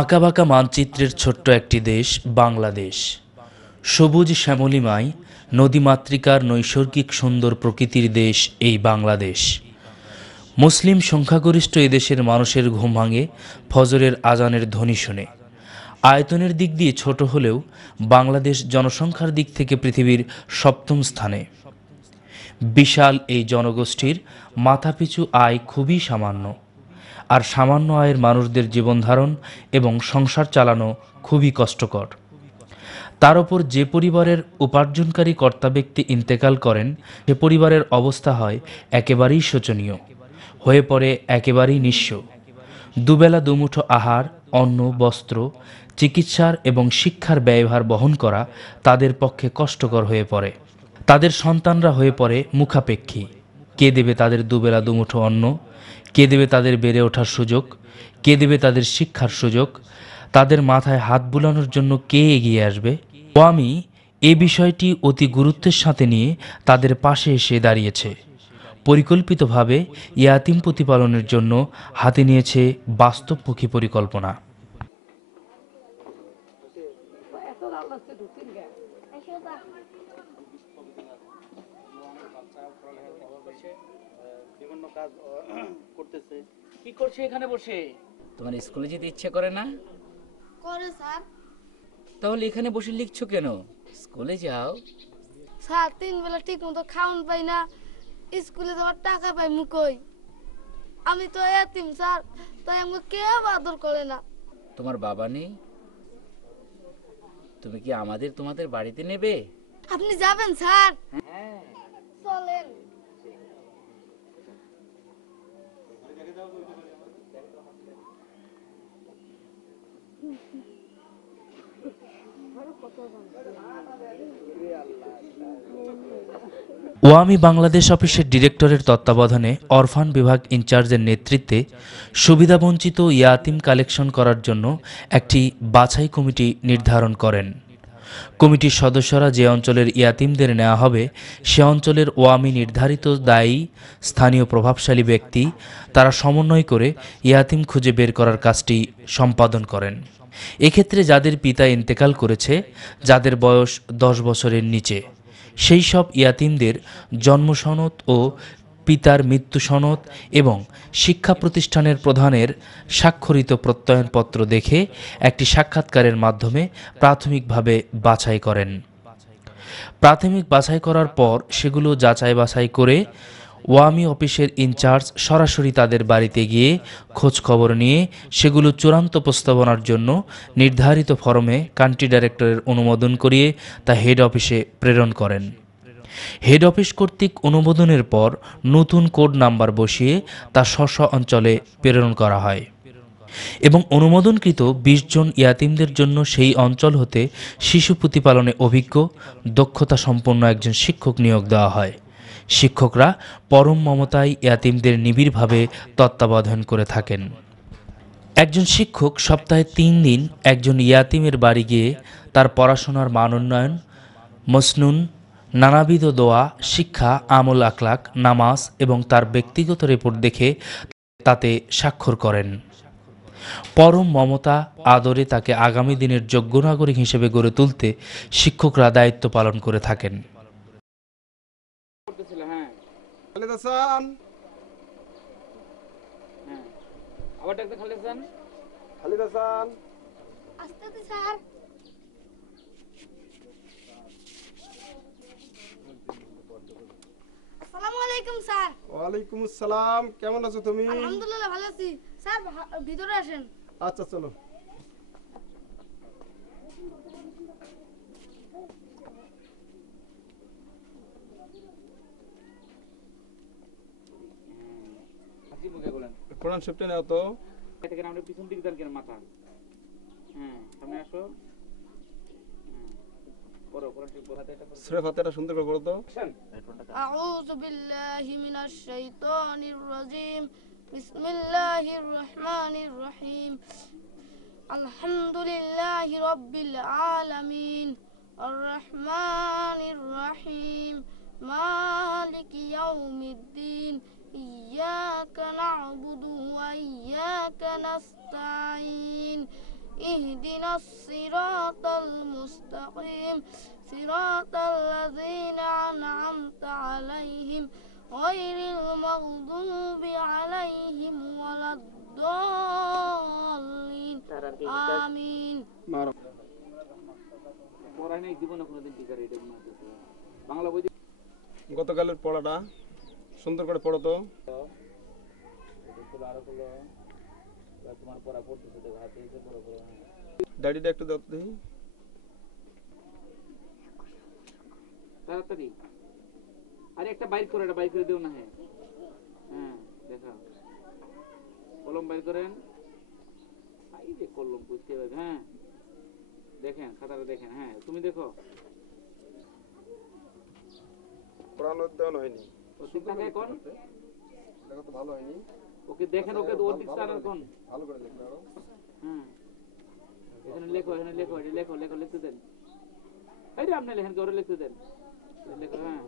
আঁকাবাঁকা মানচিত্রের ছোট্ট একটি দেশ বাংলাদেশ। সবুজ শ্যামলিমায় নদীমাতৃকার নৈসর্গিক সুন্দর প্রকৃতির দেশ এই বাংলাদেশ। মুসলিম সংখ্যাগরিষ্ঠ এদেশের মানুষের ঘুম ভাঙে ফজরের আজানের ধ্বনি শুনে। আয়তনের দিক দিয়ে ছোট হলেও বাংলাদেশ জনসংখ্যার দিক থেকে পৃথিবীর সপ্তম স্থানে। বিশাল এই জনগোষ্ঠীর মাথাপিছু আয় খুবই সামান্য, আর সামান্য আয়ের মানুষদের জীবনধারণ এবং সংসার চালানো খুবই কষ্টকর। তার ওপর যে পরিবারের উপার্জনকারী কর্তা ব্যক্তি ইন্তেকাল করেন, সে পরিবারের অবস্থা হয় একেবারেই শোচনীয়, হয়ে পড়ে একেবারেই নিঃস্ব। দুবেলা দুমুঠো আহার, অন্ন, বস্ত্র, চিকিৎসার এবং শিক্ষার ব্যয়ভার বহন করা তাদের পক্ষে কষ্টকর হয়ে পড়ে। তাদের সন্তানরা হয়ে পড়ে মুখাপেক্ষী। কে দেবে তাদের দুবেলা দুমুঠো অন্ন? কে দেবে তাদের বেড়ে ওঠার সুযোগ? কে দেবে তাদের শিক্ষার সুযোগ? তাদের মাথায় হাত বুলানোর জন্য কে এগিয়ে আসবে? ও আমি এ বিষয়টি অতি গুরুত্বের সাথে নিয়ে তাদের পাশে এসে দাঁড়িয়েছে। পরিকল্পিতভাবে ইয়াতিম প্রতিপালনের জন্য হাতে নিয়েছে বাস্তবমুখী পরিকল্পনা। কি করছে এখানে বসে? তোমার স্কুলে যেতে ইচ্ছে করে না? করে স্যার। তাহলে এখানে বসে লিখছো কেন? স্কুলে যাও। স্যার, 3 বেলা ঠিক মতো খাওয়ান পাই না, স্কুলে যাওয়ার টাকা পাই মুকই। আমি তো এতিম স্যার, তাই আমাকে কেউ আদর করে না। তোমার বাবা নেই? তুমি কি তোমাদের বাড়িতে নেবে? আপনি যাবেন স্যার? হ্যাঁ, চলেন। ওয়ামি বাংলাদেশ অফিসের ডিরেক্টরের তত্ত্বাবধানে অরফান বিভাগ ইনচার্জের নেতৃত্বে সুবিধাবঞ্চিত ইয়াতিম কালেকশন করার জন্য একটি বাছাই কমিটি নির্ধারণ করেন। কমিটির সদস্যরা যে অঞ্চলের ইয়াতিমদের নেওয়া হবে, সে অঞ্চলের ওয়ামি নির্ধারিত দায়ী স্থানীয় প্রভাবশালী ব্যক্তি তারা সমন্বয় করে ইয়াতিম খুঁজে বের করার কাজটি সম্পাদন করেন। এক্ষেত্রে যাদের পিতা ইন্তেকাল করেছে, যাদের বয়স 10 বছরের নিচে, সেই সব ইয়াতিমদের জন্মসনদ ও পিতার মৃত্যু সনদ এবং শিক্ষা প্রতিষ্ঠানের প্রধানের স্বাক্ষরিত প্রত্যয়নপত্র দেখে একটি সাক্ষাৎকারের মাধ্যমে প্রাথমিকভাবে বাছাই করেন। প্রাথমিক বাছাই করার পর সেগুলো যাচাই বাছাই করে ওয়ামি অফিসের ইনচার্জ সরাসরি তাদের বাড়িতে গিয়ে খোঁজ খবর নিয়ে সেগুলো চূড়ান্ত প্রস্তাবনার জন্য নির্ধারিত ফরমে কান্ট্রি ডাইরেক্টরের অনুমোদন করিয়ে তা হেড অফিসে প্রেরণ করেন। হেড অফিস কর্তৃক অনুমোদনের পর নতুন কোড নাম্বার বসিয়ে তা স্ব অঞ্চলে প্রেরণ করা হয় এবং অনুমোদনকৃত 20 জন ইয়াতিমদের জন্য সেই অঞ্চল হতে শিশু প্রতিপালনে অভিজ্ঞ দক্ষতা সম্পন্ন একজন শিক্ষক নিয়োগ দেওয়া হয়। শিক্ষকরা পরম মমতায় ইয়াতিমদের নিবিড়ভাবে তত্ত্বাবধান করে থাকেন। একজন শিক্ষক সপ্তাহে 3 দিন একজন ইয়াতিমের বাড়ি গিয়ে তার পড়াশোনার মান উন্নয়ন, মসনুন, নানাবিধ দোয়া, শিক্ষা, আমল আখলাক, নামাজ এবং তার ব্যক্তিগত রিপোর্ট দেখে তাতে স্বাক্ষর করেন। পরম মমতা আদরে তাকে আগামী দিনের যোগ্য নাগরিক হিসেবে গড়ে তুলতে শিক্ষকরা দায়িত্ব পালন করে থাকেন। আসসালামু আলাইকুম স্যার। ওয়ালাইকুম আসসালাম। কেমন আছো তুমি? আলহামদুলিল্লাহ ভালো আছি স্যার। ভিতরে আসেন। আচ্ছা চলো। কোরআন শরীফটা নাও তো। এটা কেন আমরা পিছন দিকে দেন কেন মাথা? হ্যাঁ, সামনে আসো। পড়ো কোরআন শরীফ পড়াতে এটা পড়ো। সূরা ফাতিহাটা সুন্দর করে পড়ো তো। আউযু বিল্লাহি মিনাশ শাইতানির রাজিম। বিসমিল্লাহির রহমানির রহিম। আলহামদুলিল্লাহি রাব্বিল আলামিন। আর রহমানির রহিম। মালিকি ইয়াউমিদ্দিন। ইয়্যাকা না'বুদু ওয়া ইয়্যাকা নাস্তাঈন। اهدنا الصراط المستقيم صراط الذين أنعمت عليهم غير المغضوب عليهم ولا الضالين آمين মারো। পড়াই নাই জীবনে কোনোদিন টিচার এটা মনে হচ্ছে বাংলা বই গতকালের পড়াটা সুন্দর করে পড়ো তো। আরো হলো তোমার পড়া পড়তেছে দেখো হাতে এসে পড়ো পড়ো ডায়েরিটা একটু দাও তো দেখি। তাড়াতাড়ি আরে একটা বাইর করে এটা বাইর করে দিও না হ্যাঁ হ্যাঁ দেখা কলম বাইর করেন এই যে কলম বুঝতে হবে হ্যাঁ দেখেন খাতাটা দেখেন হ্যাঁ তুমি দেখো পড়ানোর দেওয়া হয়নি, ও ঠিক থাকে এখন দেখো তো ভালো হয়নি। ওকে দেখেন ওকে ওর দিক টানার কোন ভালো করে দেখো আরো। হ্যাঁ এখানে লেখো এটা লেখো লিখতে দেন এই যে আপনি লেখেন করে লিখতে দেন লেখো হ্যাঁ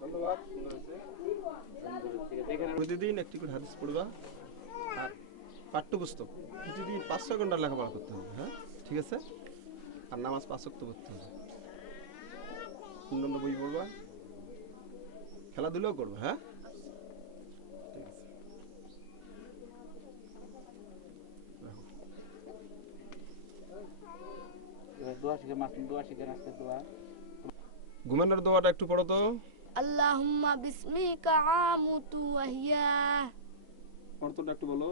ধন্যবাদ, সুন্দর হয়েছে। দেখেন প্রতিদিন একটি করে হাদিস পড়বা আর পাঠ্যপুস্তক প্রতিদিন 5-6 ঘন্টা লেখাপড়া করতে হবে, হ্যাঁ ঠিক আছে। আর নামাজ 5 ওয়াক্ত পড়তে হবে, অন্যান্য বই পড়বা, খেলাধুলাও করবা, হ্যাঁ ঠিক আছে। দোয়া শিখে মাসুম দোয়া শিখে আজকে দোয়া ঘুমানোর দোয়াটা একটু পড়ো তো। আল্লাহুম্মা বিসমিকা আমুতু ওয়াহিয়া অর্থটা একটু বলো।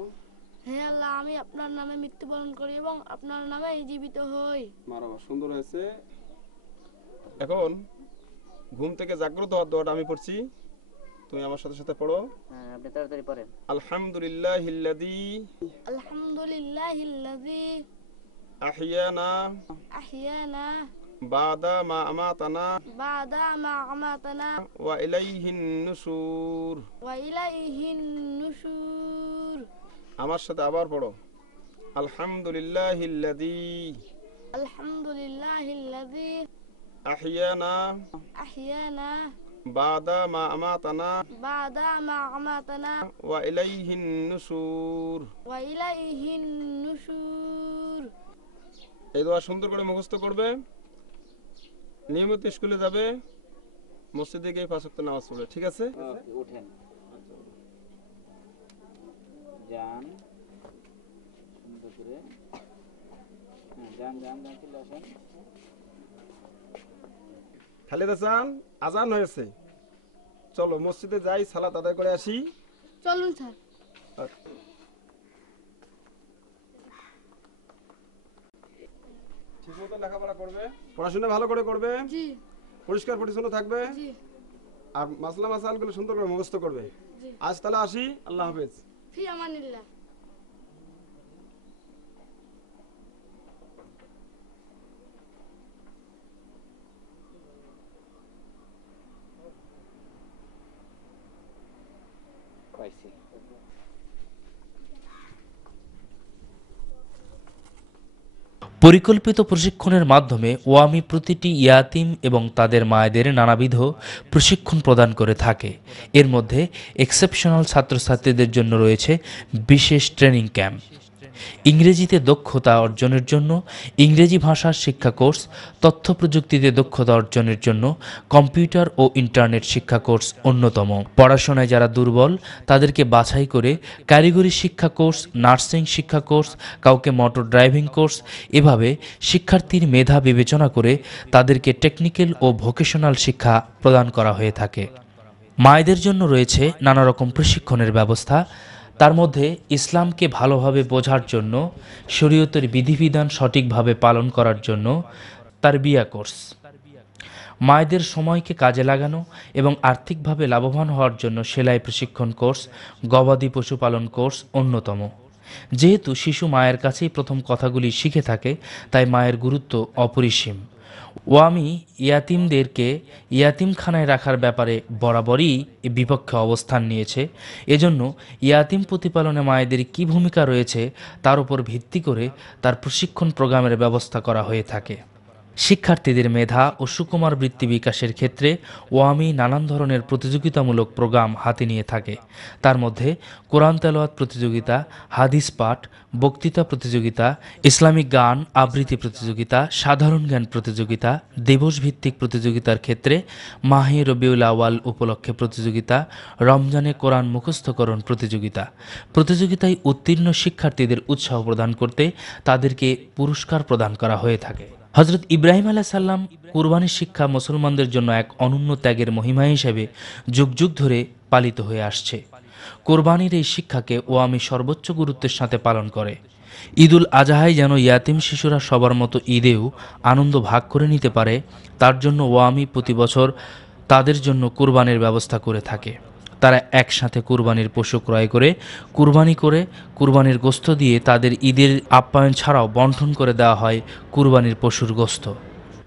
হে আল্লাহ আমি আপনার নামে মৃত্যুবরণ করি এবং আপনার নামে জীবিত হই। মারাবা, সুন্দর হয়েছে। এখন ঘুম থেকে জাগ্রত হওয়ার দোয়াটা আমি পড়ছি, তুমি আমার সাথে সাথে পড়ো। হ্যাঁ আপনি তাড়াতাড়ি পড়েন আলহামদুলিল্লাহিল্লাযী আলহামদুলিল্লাহিল্লাযী আহিয়ানা আহইয়ানা বাদা মা আমাতানা বাদা মা আমাতানা ওয়া ইলাইহিন নুশুর। ওয়া ইলাইহিন নুশুর। আমার সাথে আবার পড়ো। আলহামদুলিল্লাহিল্লাযী আলহামদুলিল্লাহিল্লাযী আহিয়ানা আহইয়ানা বাদা মা আমাতানা বাদা মা আমাতানা ওয়া ইলাইহিন নুশুর। ওয়া ইলাইহিন নুশুর। এই দোয়া সুন্দর করে মুখস্থ করবে, নিয়মিত স্কুলে যাবে, মসজিদে গিয়ে 5 ওয়াক্ত নামাজ পড়বে, ঠিক আছে। উঠেন যান সুন্দর করে হ্যাঁ যান চলে আসেন। খালেদা চান আজান হয়েছে, চলো মসজিদে যাই, সালাত আদায় করে আসি। চলুন স্যার। ঠিকমতো লেখাপড়া করবে, পড়াশোনা ভালো করে করবে, জি পরিষ্কার পরিচ্ছন্ন থাকবে, জি আর মাসলা মাসাইলগুলো সুন্দর করে মুখস্থ করবে। জি। আজ তাহলে আসি, আল্লাহ হাফেজ। ফি আমানিল্লাহ। পাইছি পরিকল্পিত প্রশিক্ষণের মাধ্যমে ওয়ামি প্রতিটি ইয়াতিম এবং তাদের মায়েদের নানাবিধ প্রশিক্ষণ প্রদান করে থাকে। এর মধ্যে এক্সেপশনাল ছাত্রছাত্রীদের জন্য রয়েছে বিশেষ ট্রেনিং ক্যাম্প, ইংরেজিতে দক্ষতা অর্জনের জন্য ইংরেজি ভাষার শিক্ষা কোর্স, তথ্য প্রযুক্তিতে দক্ষতা অর্জনের জন্য কম্পিউটার ও ইন্টারনেট শিক্ষা কোর্স অন্যতম। পড়াশোনায় যারা দুর্বল তাদেরকে বাছাই করে কারিগরি শিক্ষা কোর্স, নার্সিং শিক্ষা কোর্স, কাউকে মোটর ড্রাইভিং কোর্স, এভাবে শিক্ষার্থীর মেধা বিবেচনা করে তাদেরকে টেকনিক্যাল ও ভোকেশনাল শিক্ষা প্রদান করা হয়ে থাকে। মায়েদের জন্য রয়েছে নানা রকম প্রশিক্ষণের ব্যবস্থা, তার মধ্যে ইসলামকে ভালোভাবে বোঝার জন্য, শরীয়তের বিধিবিধান সঠিকভাবে পালন করার জন্য তারবিয়া কোর্স, মায়েদের সময়কে কাজে লাগানো এবং আর্থিকভাবে লাভবান হওয়ার জন্য সেলাই প্রশিক্ষণ কোর্স, গবাদি পশুপালন কোর্স অন্যতম। যেহেতু শিশু মায়ের কাছেই প্রথম কথাগুলি শিখে থাকে, তাই মায়ের গুরুত্ব অপরিসীম। ওয়ামি ইয়াতিমদেরকে ইয়াতিমখানায় রাখার ব্যাপারে বরাবরই বিপক্ষে অবস্থান নিয়েছে। এজন্য ইয়াতিম প্রতিপালনে মায়েদের কী ভূমিকা রয়েছে তার উপর ভিত্তি করে তার প্রশিক্ষণ প্রোগ্রামের ব্যবস্থা করা হয়ে থাকে। শিক্ষার্থীদের মেধা ও সুকুমার বৃত্তি বিকাশের ক্ষেত্রে ওয়ামি নানান ধরনের প্রতিযোগিতামূলক প্রোগ্রাম হাতে নিয়ে থাকে। তার মধ্যে কোরআন তেলাওয়াত প্রতিযোগিতা, হাদিস পাঠ, বক্তৃতা প্রতিযোগিতা, ইসলামিক গান আবৃত্তি প্রতিযোগিতা, সাধারণ জ্ঞান প্রতিযোগিতা, দিবসভিত্তিক প্রতিযোগিতার ক্ষেত্রে মাহে রবিউল আওয়াল উপলক্ষে প্রতিযোগিতা, রমজানে কোরআন মুখস্থকরণ প্রতিযোগিতা। প্রতিযোগিতায় উত্তীর্ণ শিক্ষার্থীদের উৎসাহ প্রদান করতে তাদেরকে পুরস্কার প্রদান করা হয়ে থাকে। হজরত ইব্রাহিম আলাইহিস সালাম কুরবানির শিক্ষা মুসলমানদের জন্য এক অনন্য ত্যাগের মহিমা হিসেবে যুগ যুগ ধরে পালিত হয়ে আসছে। কোরবানির এই শিক্ষাকে ওয়ামি সর্বোচ্চ গুরুত্বের সাথে পালন করে। ঈদুল আজহায় যেন ইয়াতিম শিশুরা সবার মতো ঈদেও আনন্দ ভাগ করে নিতে পারে, তার জন্য ওয়ামি প্রতি বছর তাদের জন্য কুরবানির ব্যবস্থা করে থাকে। তারা একসাথে কুরবানির পশু ক্রয় করে কুরবানির গোশত দিয়ে তাদের ঈদের আপ্যায়ন ছাড়াও বন্টন করে দেওয়া হয় কুরবানির পশুর গোশত।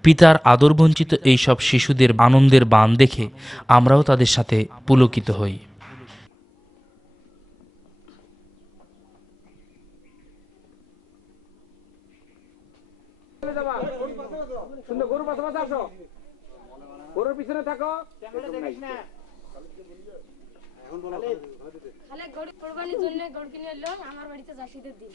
পিতার আদরবঞ্চিত এইসব শিশুদের আনন্দের বান দেখে আমরাও তাদের সাথে পুলকিত হই। সুন্দর গরুর পাশাপাশি আসো, গরুর পিছনে থাকো। খালে গরু কোরবানির জন্য গরু কিনে এলো আমার বাড়িতে জাসিদের দিন।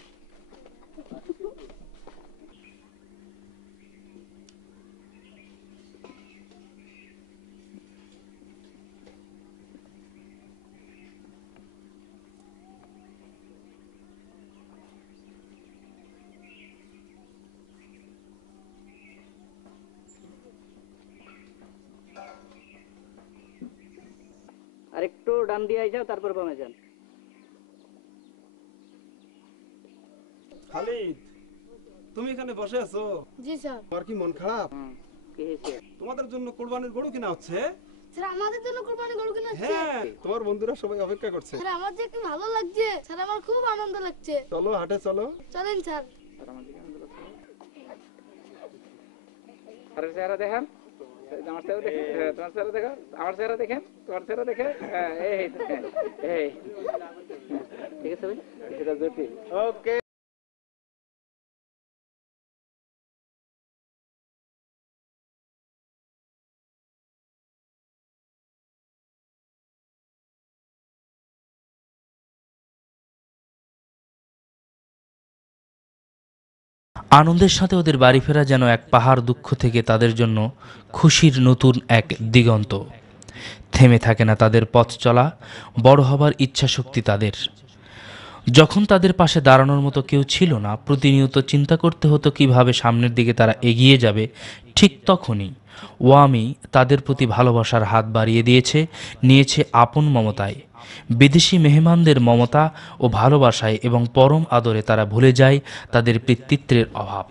আর একটু ডান দিয়ে যাও, তারপর বামে যান। খালিদ, তুমি এখানে বসে আছো? জি স্যার। তোমার কি মন খারাপ? কি হয়েছে? তোমাদের জন্য কোরবানির গরু কিনা হচ্ছে। স্যার আমাদের জন্য কোরবানি গরু কিনে আসছে। হ্যাঁ, তোমার বন্ধুরা সবাই অপেক্ষা করছে। স্যার আমার যে কি ভালো লাগছে, স্যার আমার খুব আনন্দ লাগছে। চলো হাটে চলো। চলেন স্যার। আর চেহারা দেখান, আমার চেহারা দেখেন, তোমার চেহারা দেখো, আমার চেহারা দেখেন, তোমার চেহারা দেখেন। এই এই ঠিক আছে ভাই, এটা জটিল। ওকে। আনন্দের সাথে ওদের বাড়ি ফেরা যেন এক পাহাড় দুঃখ থেকে তাদের জন্য খুশির নতুন এক দিগন্ত। থেমে থাকে না তাদের পথ চলা, বড় হবার ইচ্ছা শক্তি তাদের। যখন তাদের পাশে দাঁড়ানোর মতো কেউ ছিল না, প্রতিনিয়ত চিন্তা করতে হতো কিভাবে সামনের দিকে তারা এগিয়ে যাবে, ঠিক তখনই ওয়ামি তাদের প্রতি ভালোবাসার হাত বাড়িয়ে দিয়েছে, নিয়েছে আপন মমতায়। বিদেশি মেহমানদের মমতা ও ভালোবাসায় এবং পরম আদরে তারা ভুলে যায় তাদের পিতৃত্বের অভাব।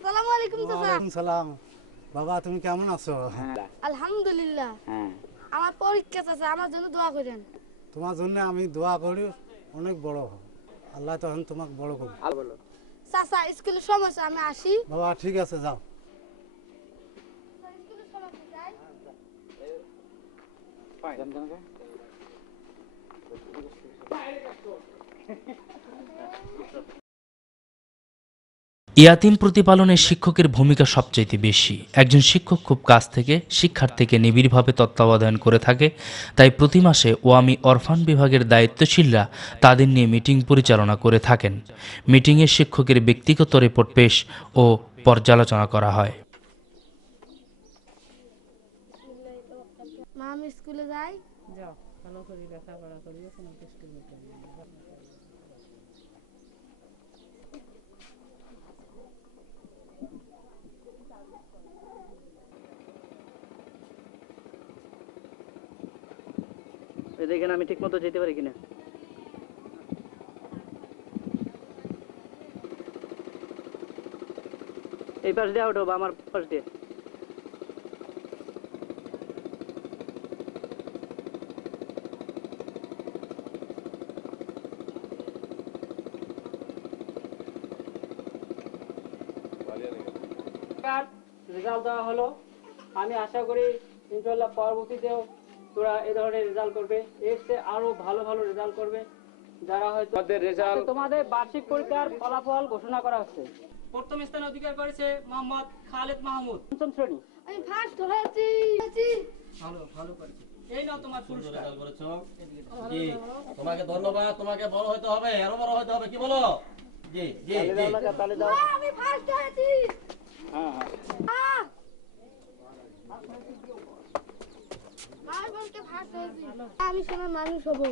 আসসালামু আলাইকুম চাচা। ওয়ালাইকুম সালাম। বাবা তুমি কেমন আছো? আলহামদুলিল্লাহ। আমার পরীক্ষা চাচা, আমার জন্য দোয়া করেন। তোমার জন্য আমি দোয়া করি অনেক বড় হও, আল্লাহ তখন তোমাকে বড় করবে। চাচা স্কুলের সমস্যা, আমি আসি। বাবা ঠিক আছে যাও। স্কুলের সমস্যা যাই। ইয়াতিম প্রতিপালনে শিক্ষকের ভূমিকা সবচাইতে বেশি। একজন শিক্ষক খুব কাছ থেকে শিক্ষার্থীকে নিবিড়ভাবে তত্ত্বাবধান করে থাকে। তাই প্রতি মাসে ওয়ামি অরফান বিভাগের দায়িত্বশীলরা তাদের নিয়ে মিটিং পরিচালনা করে থাকেন। মিটিংয়ে শিক্ষকের ব্যক্তিগত রিপোর্ট পেশ ও পর্যালোচনা করা হয়। মা আমি স্কুলে যাই। যাও, ভালো করে লেখাপড়া করিও, কোনো মুশকিল নেই। দেখেন আমি ঠিক মতো যেতে পারি কিনা। এই পাশ দিয়ে আউট হবো, আমার পাশ দিয়ে। রেজাল্ট দেওয়া হলো, আমি আশা করি ইনশাআল্লাহ পরবর্তীতেও তোরা এই ধরনের রেজাল্ট করবে, এর চেয়ে আরো ভালো ভালো রেজাল্ট করবে। যারা হয়তো তোমাদের বার্ষিক পরীক্ষার ফলাফল ঘোষণা করা হচ্ছে। প্রথম স্থান অধিকার করেছে মোহাম্মদ খালেদ মাহমুদ, পঞ্চম শ্রেণী। আমি ফার্স্ট হয়েছি। ভালো ভালো করেছে। এই নাও তোমার পুরস্কার। জি, তোমাকে ধন্যবাদ। তোমাকে বড় হতে হবে, আরো বড় হতে হবে, কি বলো? জি জি জি। আমি ফার্স্ট হয়েছি। হ্যাঁ হ্যাঁ ভাই বোনকে ফার্স্ট হয়েছি। আমি সময় মানুষ হব।